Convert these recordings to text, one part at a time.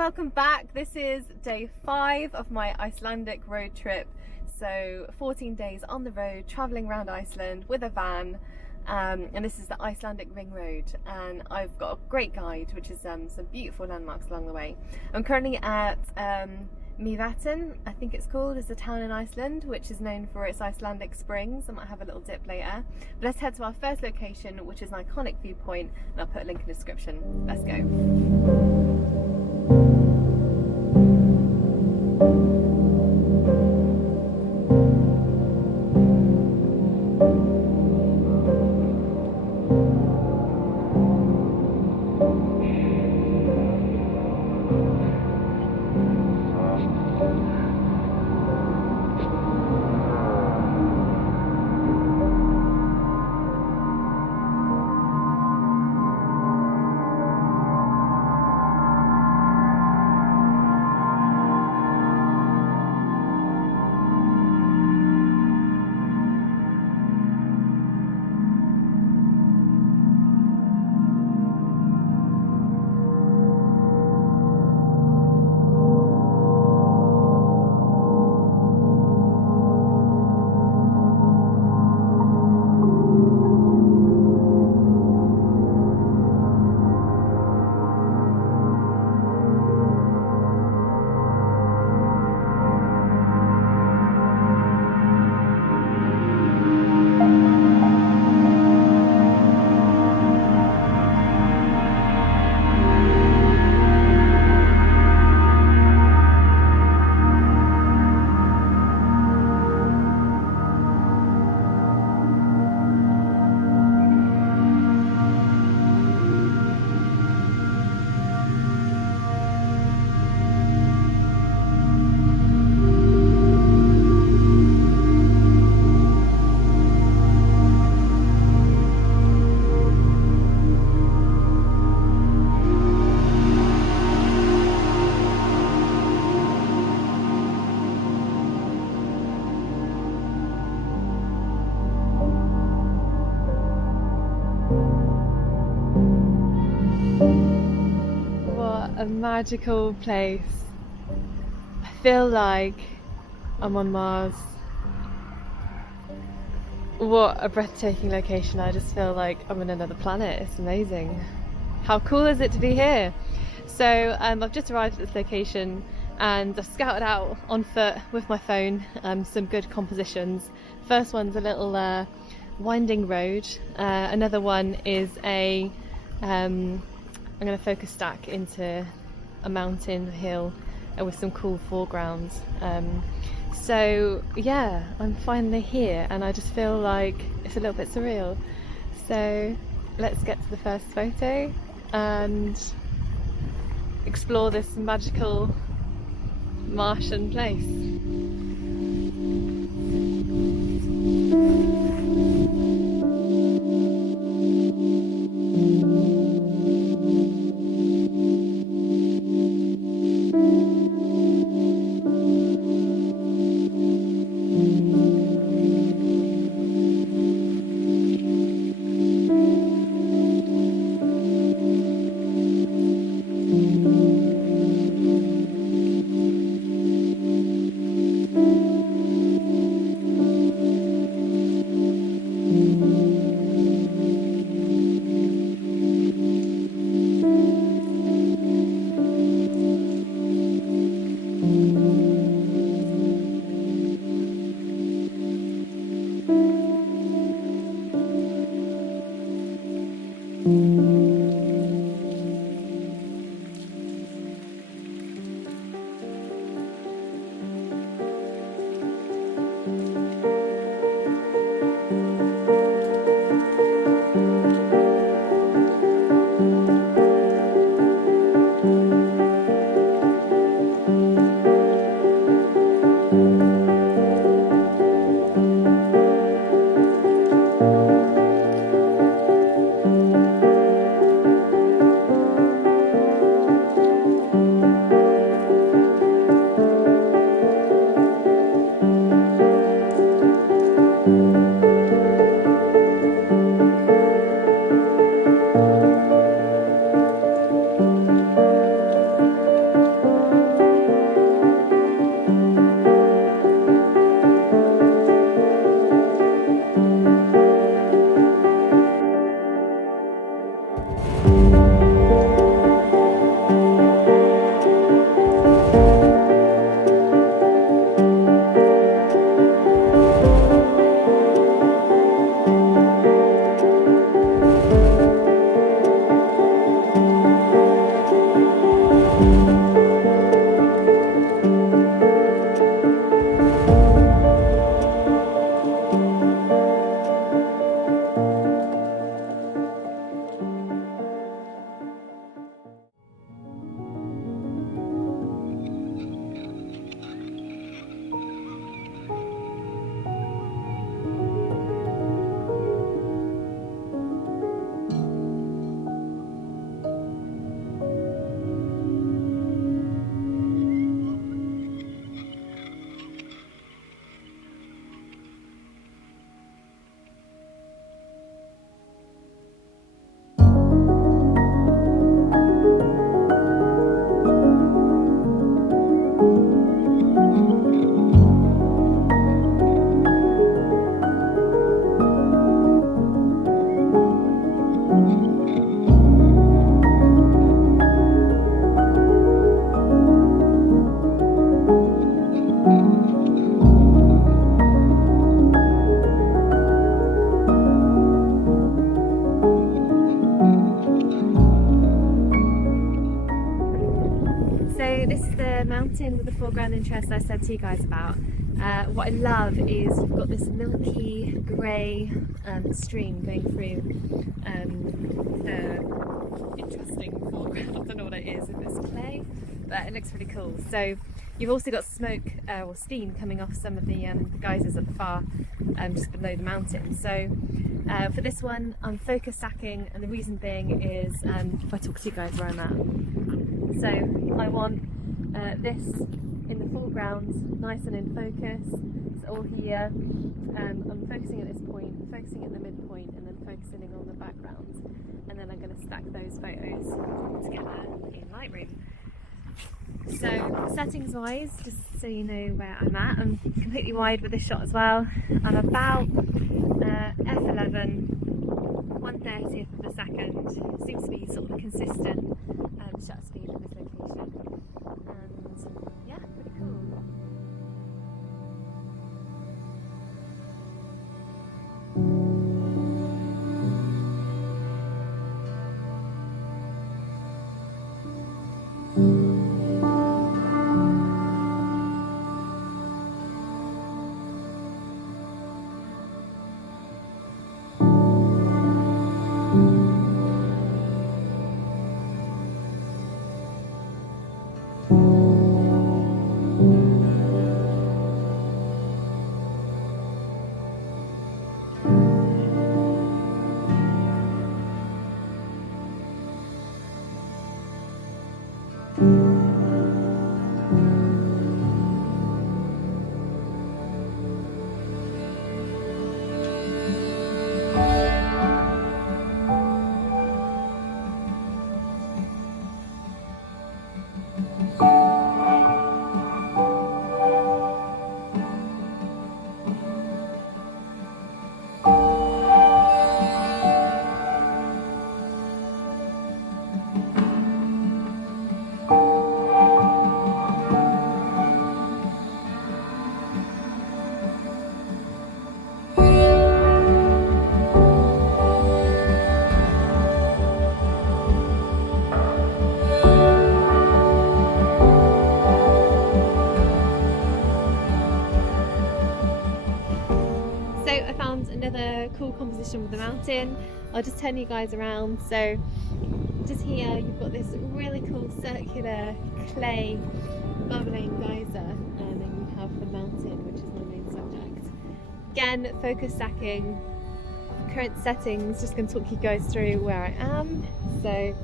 welcome back. This is day 5 of my Icelandic road trip. So 14 days on the road, travelling around Iceland with a van. And this is the Icelandic Ring Road, and I've got a great guide, which is some beautiful landmarks along the way. I'm currently at Mývatn, I think it's called. It's a town in Iceland which is known for its Icelandic springs. I might have a little dip later. But let's head to our first location, which is an iconic viewpoint, and I'll put a link in the description. Let's go. A magical place. I feel like I'm on Mars. What a breathtaking location. I just feel like I'm on another planet. It's amazing. How cool is it to be here? So I've just arrived at this location and I've scouted out on foot with my phone some good compositions. First one's a little winding road. Another one is I'm going to focus stack into a mountain hill with some cool foregrounds. So yeah, I'm finally here and I just feel like it's a little bit surreal. So let's get to the first photo and explore this magical Martian place. mountain with the foreground interest I said to you guys about. What I love is you've got this milky grey stream going through the interesting foreground. I don't know what it is, if it's clay, but it looks really cool. So you've also got smoke or steam coming off some of the geysers at the far just below the mountain. So for this one I'm focus stacking, and the reason being is if I talk to you guys where I'm at. So I want this in the foreground, nice and in focus. It's all here. I'm focusing at this point, focusing at the midpoint, and then focusing on the background. And then I'm going to stack those photos together in Lightroom. So settings wise, just so you know where I'm at, I'm completely wide with this shot as well. I'm about f11, 1/30th of a second. Seems to be sort of a consistent shutter speed in this location. And yeah, pretty cool. Cool composition with the mountain. I'll just turn you guys around. So just here you've got this really cool circular clay bubbling geyser, and then you have the mountain, which is my main subject. Again, focus stacking, current settings, just going to talk you guys through where I am. So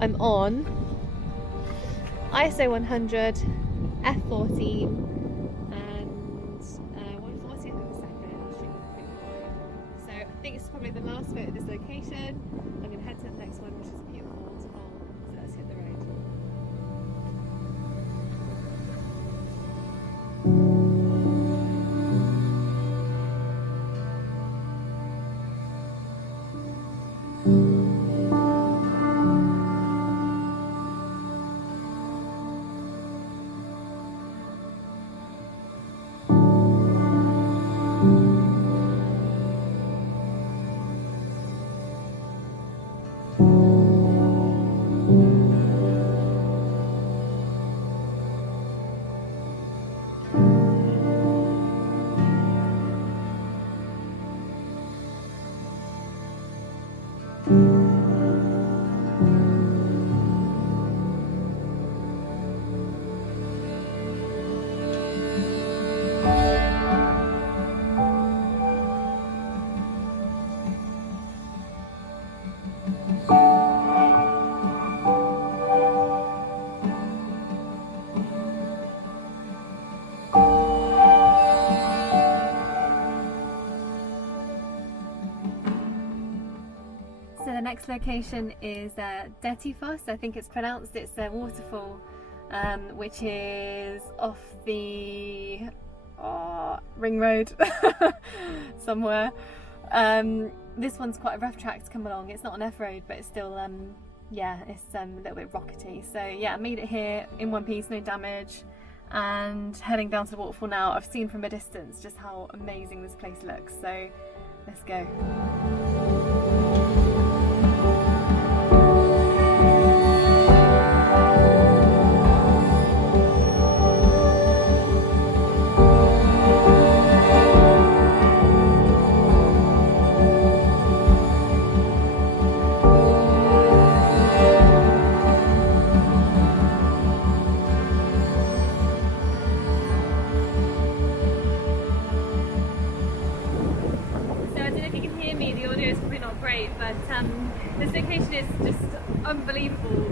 I'm on ISO 100, f14, probably the last bit of this location. I'm going to head to the next one, which is a beautiful waterfall. So let's hit the road. The next location is Dettifoss, I think it's pronounced. It's a waterfall which is off the ring road somewhere. This one's quite a rough track to come along. It's not an F road, but it's still yeah, it's a little bit rockety. So yeah, I made it here in one piece, no damage, and heading down to the waterfall now. I've seen from a distance just how amazing this place looks, so let's go. video is probably not great, but this location is just unbelievable.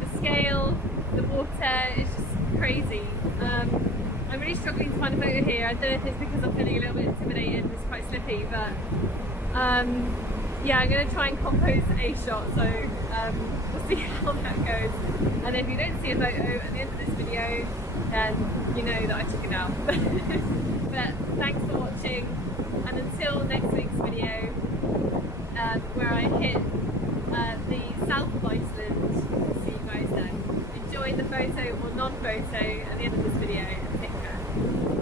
The scale, the water is just crazy. I'm really struggling to find a photo here. I don't know if it's because I'm feeling a little bit intimidated, it's quite slippy, but yeah, I'm going to try and compose a shot, so we'll see how that goes. And if you don't see a photo at the end of this video, then you know that I took it out. But thanks for watching, and until next week's video, where I hit the south of Iceland, see you guys then. Enjoy the photo or non-photo at the end of this video, and take care.